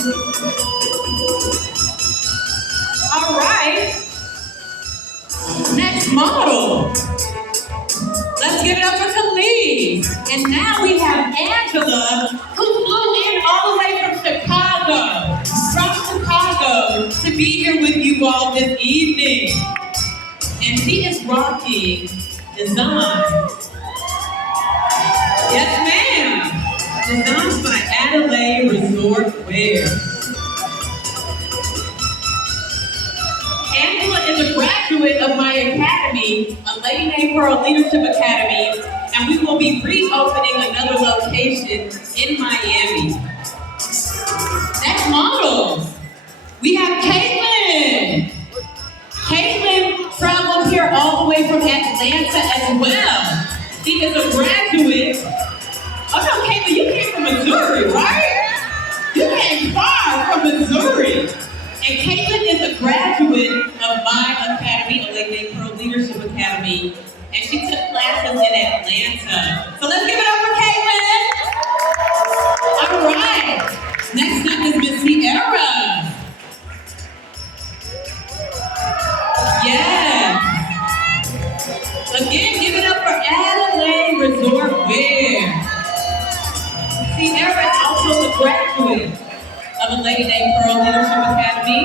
All right. Next model. Let's give it up for Khalid. And now we have Angela, who flew in all the way from Chicago. From Chicago to be here with you all this evening. And she is rocking design. Yes, ma'am. Designed by Adelaide Resort Wear. Angela is a graduate of my academy, a Lady Named Pearl Leadership Academy, and we will be reopening another location in Miami. Next model, we have Caitlin. Caitlin traveled here all the way from Atlanta as well. She is a graduate. Oh no, Caitlin, you came from Missouri, right? You came far from Missouri. And Caitlin is a graduate of my academy, a Lady Named Pearl Leadership Academy, and she took classes in Atlanta. So let's give it up for Caitlin. All right. Next up is Miss Sierra. Yes. Again, give it up for Adelaide Resort Wear. Sierra is also a graduate of a Lady Named Pearl Leadership Academy.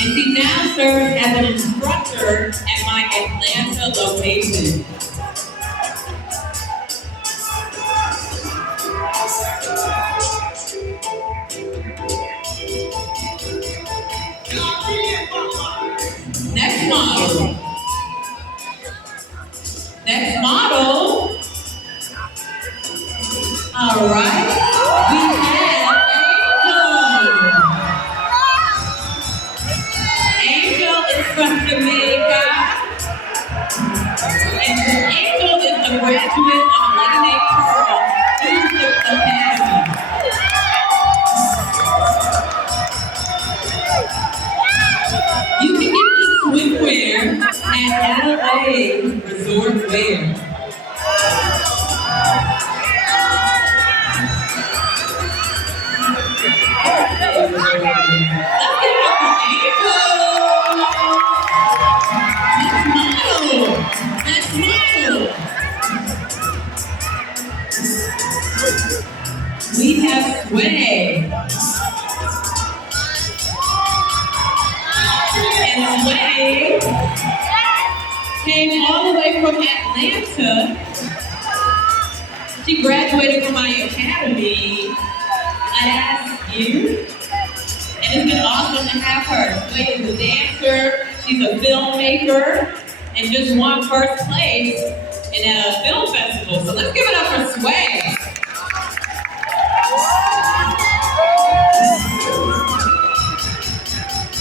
And she now serves as an instructor at my Atlanta location. Next model. Next model. All right. We have Angel. Angel is from Jamaica. And Angel is a graduate of Lady Named Pearl Leadership Academy. You can get this swimwear at Adelaide Resort Wear. Next model. We have Sway. And Sway came all the way from Atlanta. She graduated from my academy last year. And it's been awesome to have her. Sway is a dancer, she's a filmmaker, and just won first place in a film festival. So let's give it up for Sway.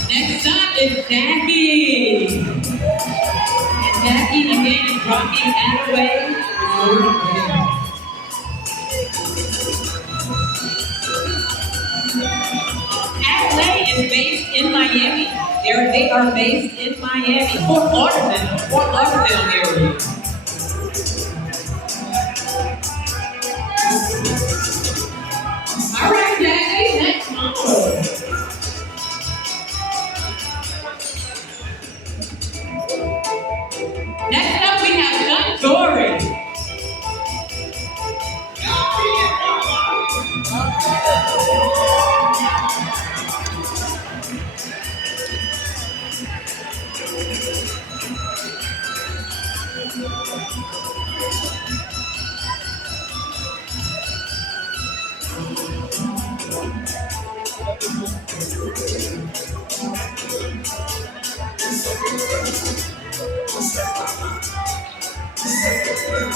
Next up is Jackie. And Jackie again is rocking Adelaide Resort Wear. Adelaide is based in Miami. They are based in Miami, Fort Lauderdale area. All right, Jackie, next model. Next up, we have Dory.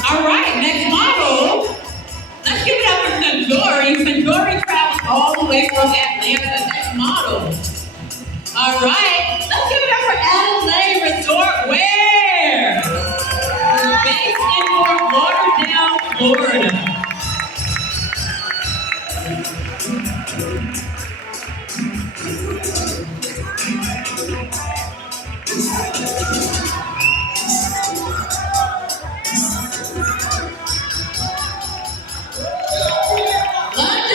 All right, next model. Let's give it up for Sanjori. Sanjori travels all the way from Atlanta. Next model. All right, let's give it up for Adelaide Resort Wear. Based in Fort Lauderdale, Florida. London.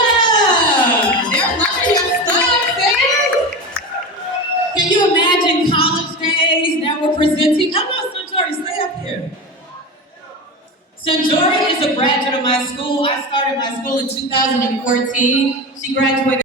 presenting, how about Sanjori, stay up here. Sanjori is a graduate of my school. I started my school in 2014. She graduated